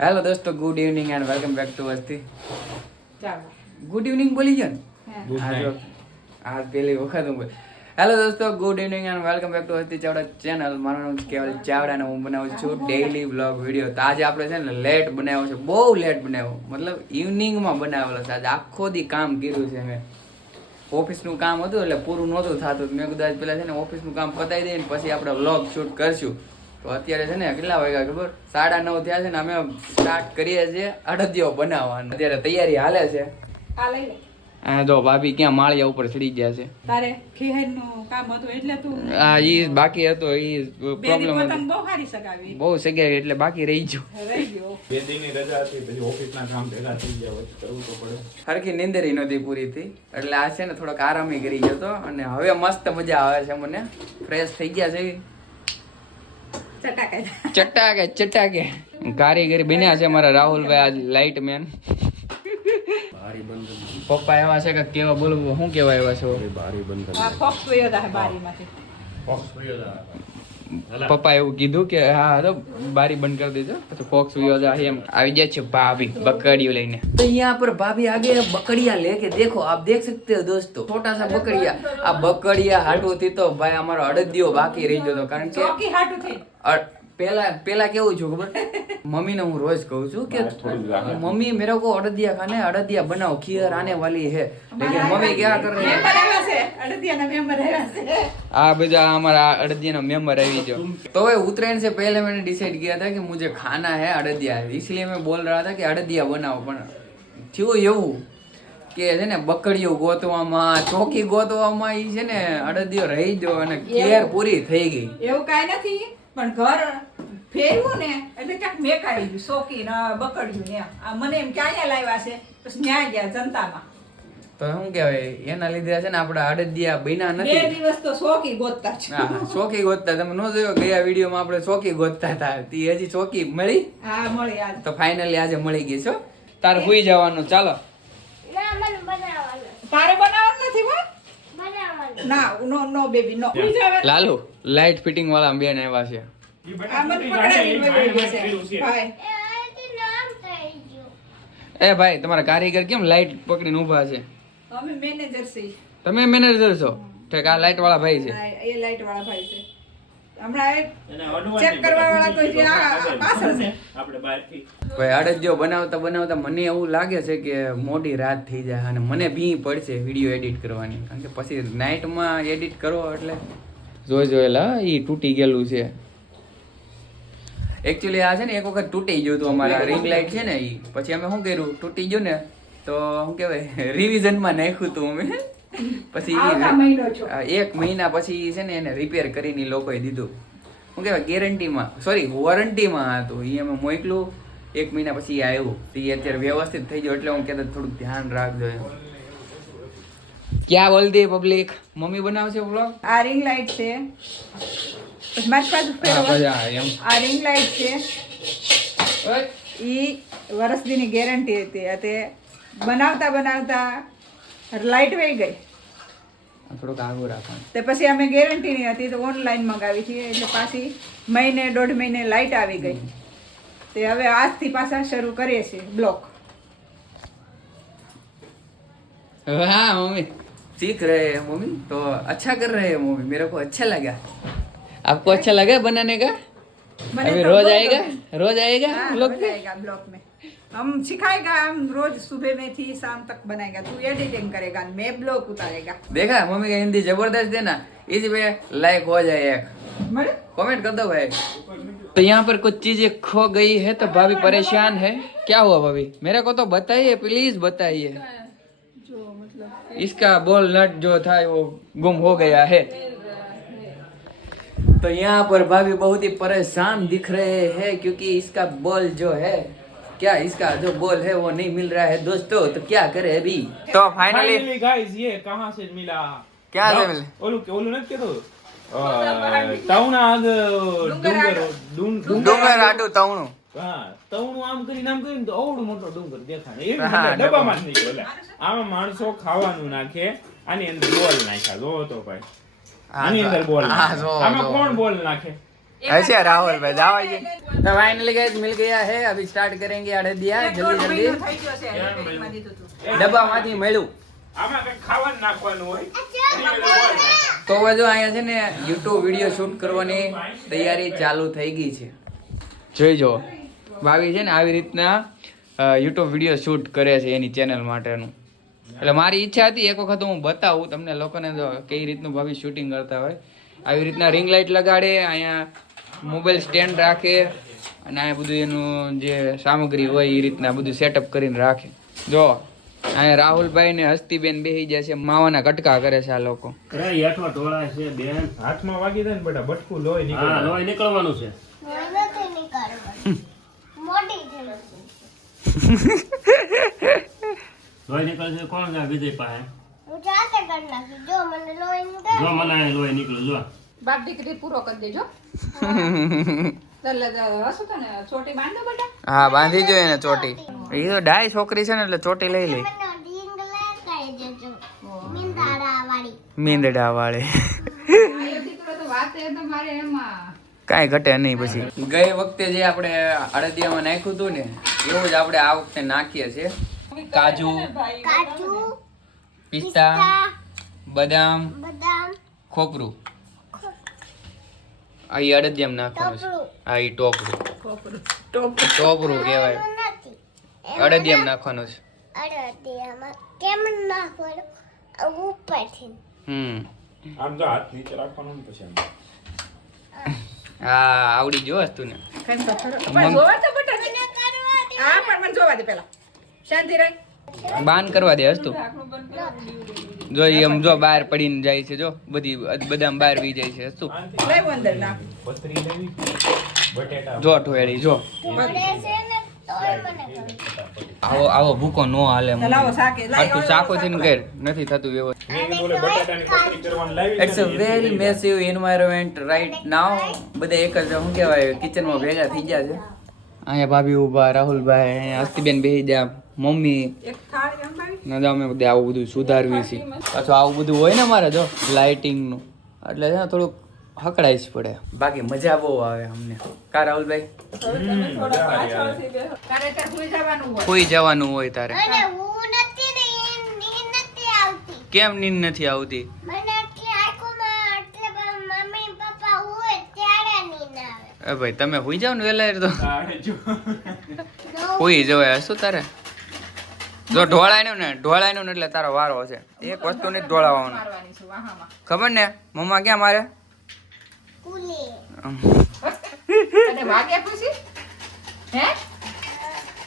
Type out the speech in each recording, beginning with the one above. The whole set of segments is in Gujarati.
હેલો દોસ્તો, good evening and welcome back to વસ્તી. ચાલો ગુડ ઇવનિંગ બોલી ગયો ને? હા. આ જો આ પહેલી વખત હું બોલ. હેલો દોસ્તો, good evening and welcome back to વસ્તી ચાવડા ચેનલ. મારું નામ છે કેવલ ચાવડા અને હું બનાવું છું ડેઈલી વ્લોગ વિડીયો. તો આજે આપણે છે ને લેટ બનાવ્યો છે, બહુ લેટ બનાવ્યો, મતલબ ઇવનિંગમાં બનાવેલો છે. આજે આખો દી કામ કર્યું છે મેં. ઓફિસનું કામ હતું એટલે પૂરું નહોતું થતું. મેં કીધું આજ પહેલાં છે ને ઓફિસનું કામ પતાવી દઈએ ને પછી આપણે વ્લોગ શૂટ કરશું. તો અત્યારે છે ને કેટલા વાગ્યા ખબર? 9:30 થયા છે ને અમે સ્ટાર્ટ કરીએ છીએ અડદિયો બનાવવાનું. અત્યારે તૈયારી હાલે છે. આ લઈ લે. હા જો ભાભી ક્યાં માળિયા ઉપર ચડી ગયા છે. તારે ખીહેરનું કામ હતું એટલે તું હા ઈ બાકી હતો, ઈ પ્રોબ્લેમ બેની હતો. પતંગ બહુ સારી સગાવી બહુ સગાઈ એટલે બાકી રહી ગયું. રહી ગયો. 2 દિનની રજા હતી પછી ઓફિસના કામ ભેગા થઈ ગયા વચ્ચે કરવું તો પડે. હરખી નીંદરી નહોતી પૂરી થઈ એટલે આ છે ને થોડોક આરામી કરી ગયો હતો અને હવે મસ્ત મજા આવે છે મને. ફ્રેશ થઈ ગયા છે. ચટાકે ચટાકે કારીગરી બન્યા છે મારા રાહુલભાઈ આજ લાઇટ મેન. બારી બંધ પપ્પા એવા છે કે કેવા બોલવું શું કેવા એવા છો? બારી બંધ આ ફોક્સ વયો દા બારીમાંથી. બોક્સ પડ્યો હતા. પપ્પા એવું કીધું કે હા તો બારી બંધ કરી દેજો પછી ફોક્સ વિયો જાય એમ. આવી જાય છે ભાભી બકડીઓ લઈને. तो यहाँ पर भाभी आगे बकरियां लेके देखो, आप देख सकते हो दोस्तों, छोटा सा बकरिया. આ બકડિયા હાટું થી તો ભાઈ અમારો અડદિયો બાકી રહી ગયો હતો. કારણ કે ચોકી હાટું થઈ પેલા કેવું છું ખબર? મમ્મીને હું રોજ કહું છું કે મમ્મી मेरे को अड़दिया खाने, अड़दिया बनाओ, खीर आने वाली है. लेकिन मम्मी क्या कर रही है? મેમ્બર આવ્યા છે અડદિયાના મેમ્બર આવ્યા છે. આ બધા हमारा अड़दिया मेंबर આવી गयो. तो भाई उत्तरायण से पहले मैंने डिसाइड किया था कि मुझे खाना है अड़दिया, इसलिए मैं बोल रहा था कि अड़दिया बनाओ. પણ થયું એવું કે છે ને બકડીઓ ગોતવામાં, ચોકી ગોતવામાં ઈ છે ને અડદિયો રહી ગયો અને કેર પૂરી થઈ ગઈ. એવું કાંઈ નથી પણ ઘર ફેરવું ને એટલે ક્યાંક મેકાઈ ગયું સોકી ને બકડ્યું ને આ મને એમ કે અહીંયા લાવ્યા છે પછી ન્યા ગયા જનતામાં. તો શું કહેવાય એના લીધે છે ને આપડા અડદિયા બન્યા 2 નથી. દિવસ તો સોકી ગોતતા છે. હા ચોકી ગોતતા. તમે નો જોયો ગયા વિડીયોમાં આપણે ચોકી ગોતતા હતા? તી હજી ચોકી મળી? હા મળી આજ. તો ફાઇનલી આજે મળી ગઈ છો. તારે સુઈ જવાનું. ચાલો તારે બનાવવાનું નથી હો. ના નો નો બેબી નો. લાલુ લાઇટ ફિટિંગ વાળા બેન આવ્યા છે. આ મને પકડાવી છે ભાઈ. એ ભાઈ તમારા કારીગર કેમ લાઇટ પકડીને ઊભા છે? અમે મેનેજર છીએ. તમે મેનેજર છો? ઠીક, આ લાઇટ વાળા ભાઈ છે. હા, એ લાઈટ વાળા ભાઈ છે. હમણાં ચેક કરવા વાળા તો જે આ પાછળ છે. આપણે બહારથી ભાઈ અડદિયો બનાવતા બનાવતા મને એવું લાગે છે કે મોડી રાત થઈ જાય અને મને ભી પડશે વિડીયો એડિટ કરવાની. કારણ કે પછી નાઇટમાં એડિટ કરો એટલે જોયેલા એ તૂટી ગયેલું છે. એકચ્યુઅલી આ છે ને એક વખત તૂટી ગયું હતું અમારા રિંગ લાઇટ છે ને એ. પછી અમે શું કર્યું, તૂટી ગયું ને તો શું કહેવાય રિવિઝનમાં નાખ્યું હતું અમે. પછી આવતા મહિનો છો. 1 મહિના પછી છે ને એને રિપેર કરીને ઈ લોકોએ દીધું. શું કહેવાય ગેરંટીમાં, સોરી વોરંટીમાં હતું. એ અમે મોકલું 1 મહિના પછી આવ્યું. એ અત્યારે વ્યવસ્થિત થઈ ગયો એટલે હું કહેતો થોડુંક ધ્યાન રાખજો એમ. ક્યાં બોલતી પબ્લિક? મમ્મી બનાવશે વ્લોગ? આ રિંગ લાઈટ છે. પછી મારી પાસે ફેરવો. આ રિંગ લાઈટ છે. ઈ વર્ષદીની ગેરંટી હતી. તે બનાવતા બનાવતા લાઈટ વહી ગઈ. થોડુંક આગળ રાખવાનું. તે પછી અમે ગેરંટી ની હતી તો ઓનલાઈન મંગાવી હતી એટલે પાછી 1.5 મહિને લાઈટ આવી ગઈ. તે હવે આજથી પાછા શરૂ કરીએ છીએ બ્લોક. हाँ मम्मी सीख रहे हैं मम्मी, तो अच्छा कर रहे हैं मम्मी. मेरे को अच्छा लगा. आपको अच्छा लगा बनाने का? बने अभी तो रोज बहुत आएगा? होगा। रोज आएगा हाँ, ब्लॉग रोज पे? आएगा ब्लॉक में. हम सिखाएगा, हम रोज सुबह में थी शाम तक बनाएगा. तू एडिटिंग करेगा, मैं ब्लॉग उतारेगा. देखा मम्मी का हिंदी जबरदस्त है ना. इसी पे लाइक हो जाए एक. મળે? कमेंट कर दो भाई. तो यहाँ पर कुछ चीजें खो गई है तो भाभी परेशान है. क्या हुआ भाभी? मेरे को तो बताइए प्लीज बताइए. जो मतलब इसका बॉल नट जो था वो गुम हो गया है. तो यहाँ पर भाभी बहुत ही परेशान दिख रहे हैं क्योंकि इसका बॉल जो है, क्या इसका जो बॉल है वो नहीं मिल रहा है दोस्तों. तो क्या करे अभी? तो फाइनली ગાઈઝ ये कहां से मिला? क्या से मिले? ઓલું નથી કેતો તાઉના આગ ડુંગર આડું તવણું. હા તવણું આમ કરીને તો અવડું મોટો ડુંગર દેખાય. એ હા, ડબ્બામાં જ નહીં બોલે. આમાં માણસો ખાવાનું નાખે, આની અંદર બોલ નાખ્યા. જોવો તો ભાઈ, આની અંદર બોલ હા, નાખે. જો, આમાં જો. કોણ બોલ નાખે? ऐसे राहुल भाई जाओ ये तो फाइनली गाइस मिल गया है अभी स्टार्ट करेंगे अड़दिया जल्दी जल्दी થઈ ગયો છે એને પેટમાં દીધું હતું. ડબ્બામાંથી મળ્યું આમાં કંઈક ખાવાનું નાખવાનું હોય તો હવે જો અહીંયા છે ને YouTube વિડિયો શૂટ કરવાની તૈયારી ચાલુ થઈ ગઈ છે જોઈ જો ભાવી છે ને આવી રીતના YouTube વિડિયો શૂટ કરે છે એની ચેનલ માટેનું એટલે મારી ઈચ્છા હતી એક વખત હું બતાવું તમને લોકોને જો કઈ રીતનું ભાવી શૂટિંગ કરતા હોય આવી રીતના રિંગ લાઇટ લગાડે અહીંયા મોબાઈલ સ્ટેન્ડ રાખે અને અહીંયા બધું એનું જે સામગ્રી હોય એ રીતના બધું સેટઅપ કરીને રાખે જો અહીંયા રાહુલભાઈ ને હસ્તીબેન બેસી ગયા છે માવાના કટકા કરે છે આ લોકો હેઠમાં ઢોળા છે બેન હાથમાં વાગી જાય ને બેટા બટકું લોહી નીકળે હા લોહી નીકળવાનું છે લોહી નીકળશે કોણ જાય વિજય પાસે જો મને લોહી નીકળે જો બાપ દીકરી પૂરો કરી દેજો હસું તો ને ચોટી બાંધો બેટા. હા બાંધી જો એને ચોટી એ તો ડાય છોકરી છે ને એટલે ચોટી લઈ લે મીંદડા વાળી આયો દીકરો તો વાત એ તો મારે એમાં કાંઈ ઘટે નહીં પછી ગઈ વખતે જે આપણે અડદિયામાં નાખ્યું હતું ને એવું જ આપણે આ વખતે નાખીએ છીએ કાજુ પિસ્તા બદામ ખોપરું આ ઈ અડદિયામાં નાખવાનું છે આ ઈ ટોપરું ટોપરું કહેવાય અડદિયામાં નાખવાનું છે આમ જો હાથ નીચે રાખવાનો ને પછી આમ હા આવડી જો વસ્તુ ને કઈ તો ખરો પણ જોવા તો બેટા આ પણ મને જોવા દે પેલા શાંતિ રાખ બાન કરવા દે હસ્તુ જો ઈ આમ જો બહાર પડીને જાય છે જો બધી બદામ બહાર વી જાય છે હસ્તુ લેવો અંદર નાખ પતરી લેવી બટેટા જો ઠોયડી જો આવો આવો ભૂકો નો હાલે મને લાવો શાકે આટલું ચાકો થી ને કર નથી થતું વ્યવસ્થિત મેં કીધું ઓલે બટાટાની પતરી કરવાનું લાવી it's a very massive environment right now બધા એક જ શું કહેવાય કિચનમાં ભેગા થઈ ગયા છે અહીંયા ભાભી ઉભા રાહુલભાઈ અહીંયા હસ્તીબેન બેસી ગયા મમ્મી એક થાળી અંબાવી ના તો અમે બધે આવું બધું સુધારવી છે પાછું આવું બધું હોય ને મારે જો લાઇટિંગ નું એટલે છે ને થોડુંક હકડાઈ જ પડે બાકી મજા બહુ આવે અમને કા રાહુલભાઈ તારે ત્યાં સુઈ જવાનું હોય કોઈ જવાનું હોય તારે કેમ નીંદ નથી આવતી એ ભાઈ તમે હુઈ જાવ ને વેલા તો હુઈ જવાય શું તારે જો ઢોળાયનું ને એટલે તારો વારો હશે એક વસ્તુ નહીં ઢોળાવવાનું મારવાની છે વાહામાં ખબર ને મમ્મા ક્યાં મારે અને વાગ્યા પછી હે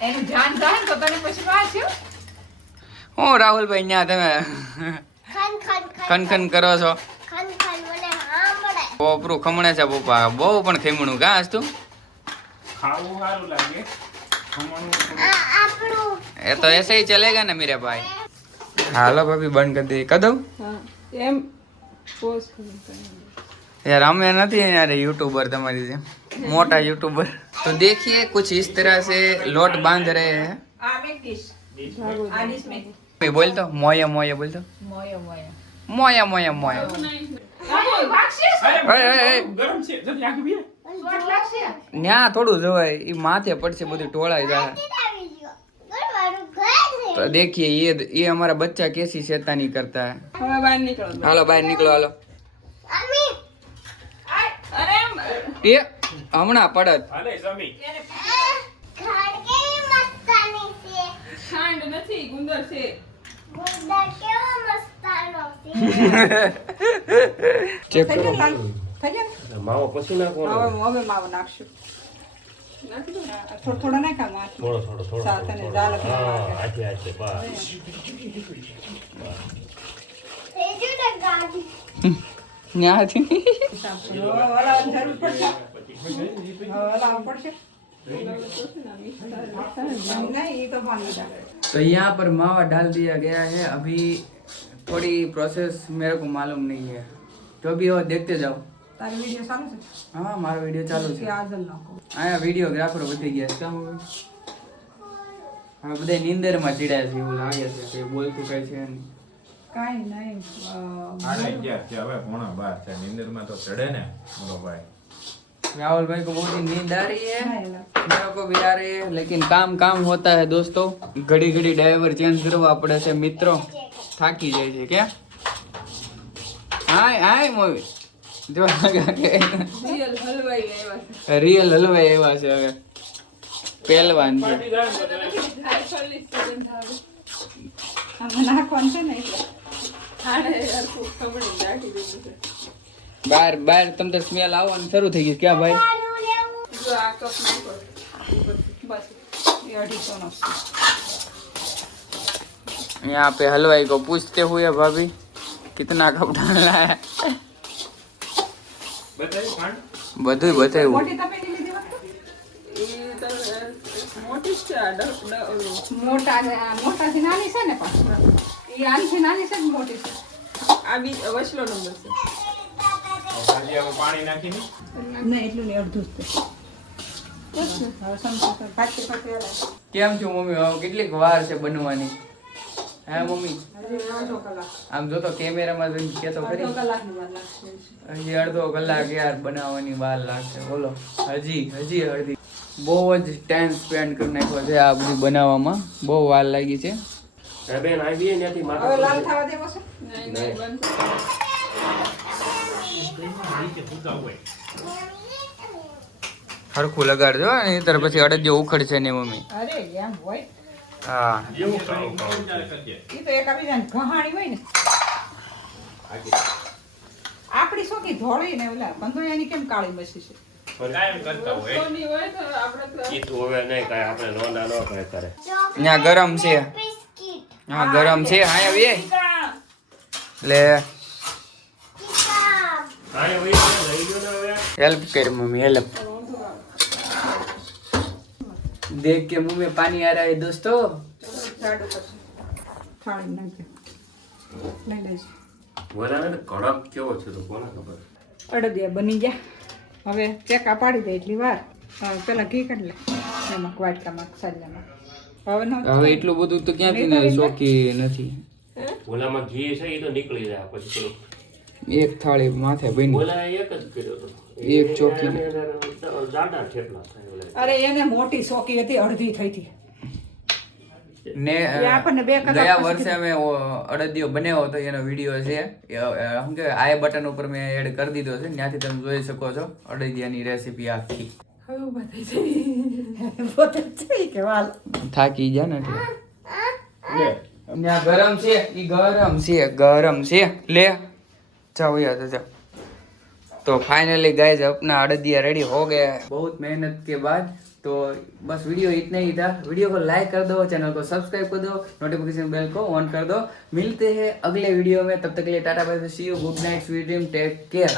એનું ધ્યાન જાય ને તો તને પછી વાંચ્યું હું રાહુલભાઈ ત્યાં તમે ખન કરો છો પોપરું ખમણે છે પપ્પા બહુ પણ ખીમણું કાં હસતું ખાવું સારું લાગે ખમણું એ તો ऐसे ही चलेगा ना मेरे भाई हालो भाभी बंद कर दे कदम એમ પોઝ यार हम नहीं यार यूट्यूबर तुम्हारी से मोटा यूट्यूबर तो देखिए कुछ इस तरह से लोट बांध रहे हैं આ મેક ડીશ આ ડીશ મેક भाई बोल तो मोया मोया बोल तो મોય મોય मोया मोया मोया આ વાક્ષિસ ગરમ છે જલ્દી આગળ બે સ્વાદ લાગશે ન્યા થોડું જવાય ઈ માથે પડશે બધું ટોળાઈ જાય तो देखिए ये हमारा बच्चा कैसी शैतानी करता है હવે બહાર નીકળો हालो बाहर निकलो हालो અરે ये હમણાં પડત હાલે સમી ખાંડ નથી ગુંદર છે ચેક કરો થઈ જાય માવો પછી નાખવાનો હવે માવો નાખશું નાખી દો થોડો થોડો નાખા થોડો સાથે ને જાલક આચે આચે બસ ન્યાથી હલાવવાની જરૂર પડશે હલાવવું પડશે नहीं ये तो पानी डाल तो यहाँ पर मावा डाल दिया गया है अभी थोड़ी प्रोसेस मेरे को मालूम नहीं है जो भी हो देखते जाओ तारी वीडियो चालू છે हाँ मारो वीडियो चालू કે છે આજલ નાખો અહીંયા વિડીયોગ્રાફર વધી ગયા છે કામ હવે હવે બધા નીંદરમાં ચીડાય છે એવું લાગે છે કે બોલતું કઈ છે નહીં કાઈ નહીં આને ગયા છે હવે 11:30 છે નિંદરમાં તો ચડે ને મોરો ભાઈ राहुल भाई को बहुत ही नींद आ रही है, मेरे को भी आ रही है, लेकिन काम काम होता है दोस्तों. घड़ी घड़ी ड्राइवर चेंज करवा પડે છે મિત્રો, થાકી જાય છે. ક્યાં આય મોવી જો રિયલ હલવાઈ એવા છે. હવે પહેલવાન છે. નાખવાનું છે ને બહાર બહાર તમને સ્મેલ આવવાનું શરૂ થઈ ગયું. ક્યાં ભાઈ? જો આ કપ નાખો બસ એ 250 નો છે. यहाँ पे हलवाई को पूछते हुए भाभी कितना कप डालना है, બતાવી ખાંડ બધું બતાવ્યું. મોટી તપેલી લીધી હોત તો? મોટા થી નાની છે ને પાછું એ આનથી નાની છે ને મોટી છે. હજી હવે પાણી નાખીને નહીં એટલું નહીં અડધું જ છે. હવે સમજો તો પાછી પાછી હલાય. કેમ છું મમ્મી? હવે કેટલીક વાર છે બનવાની? હા મમ્મી, હજી અડધો કલાક આમ જો તો કેમેરામાં જોઈને કે તો ખરી. અડધો કલાકની વાર લાગશે. હજી અડધો કલાક યાર બનાવવાની વાર લાગશે. બોલો હજી અડધી. બહુ જ ટાઈમ સ્પેન્ડ કરી નાખ્યો છે આ બધું બનાવવામાં, બહુ વાર લાગી છે. બેન આવી ત્યાંથી હવે લાલ થવા દેવો છે? હરખું લગાડજો નહીંતર પછી અડદિયો ઉખડશે ને મમ્મી. અરે એમ હોય હા એ તો એકાબીજાને કહાણી હોય ને. આપણી શોખી ધોળી ને ઓલા બંધોયાની કેમ કાળી મસી છે? ત્યાં ગરમ છે. હા ગરમ છે. હા આવી લે હેલ્પ कर मम्मी हेल्प. देख के मुंह में पानी आ रहा है दोस्तों. જાડું પછી થાળી નાખજો. લઈ લેજો. કડક કેવો છે તો કોને ખબર. અડદિયા બની ગયા. હવે ચેકા પાડી દે એટલી વાર. પેલા ઘી કાઢી લે એમાં વાટકામાં સાજામાં. હવે ન હવે એટલું બધું તો ક્યાંથી ને શોખી નથી. ઓલામાં ઘી છે એ તો નીકળી જાય પછી પેલું એક થાળી માથે બની, ઓલા એક જ કર્યો તો એક ચોકી. જાડા થેપલા થાય ઓલા. અરે એને મોટી શોકી હતી અડધી થઈ હતી. ને એ આપણને બે કલાક ગયા પછી વર્ષે અમે અડદિયો બનાવ્યો હતો, એનો વિડીયો છે. શું કે આઈ બટન ઉપર મેં એડ કરી દીધો છે, ત્યાંથી તમે જોઈ શકો છો અડદિયાની રેસીપી આખી. હવે ઊભા થઈ જાય. પોતે છે કે વાલ થાકી ગયા ને એટલે. ત્યાં ગરમ છે, ઈ ગરમ છે. ले जाओ यार जाओ. तो फाइनली गाइस अपना अड़दिया रेडी हो गया है बहुत मेहनत के बाद. तो बस वीडियो इतना ही था. वीडियो को लाइक कर दो, चैनल को सब्सक्राइब कर दो, नोटिफिकेशन बेल को ऑन कर दो. मिलते हैं अगले वीडियो में, तब तक के लिए tata bye bye, see you, good night, sweet dream, take care.